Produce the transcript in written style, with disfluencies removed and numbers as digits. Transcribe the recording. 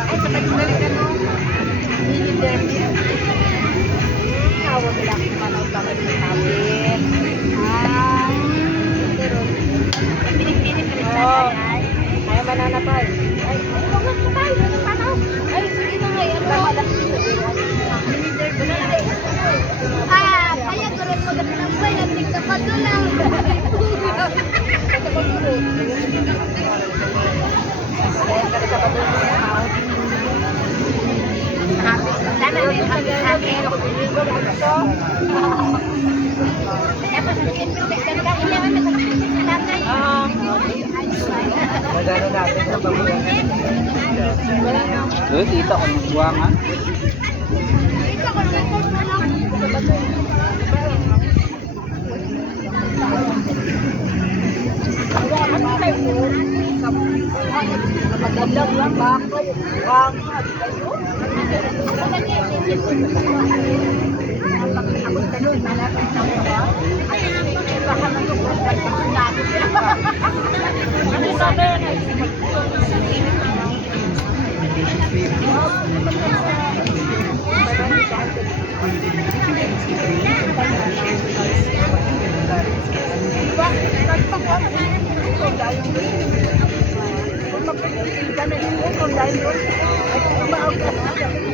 Ay, sa pagdalikan mo. Tawag lang manaw ka kapit. Ay, pero pinipinip ay. Ay, banana pa. Ay, huwag mo tayo. Panaw. Ay, sige na nga. Ano? Ah, kaya gawin mo na pinapay. Nandig ka pa doon lang. Kita ko ng buwangan. Magandang lang ba? Kung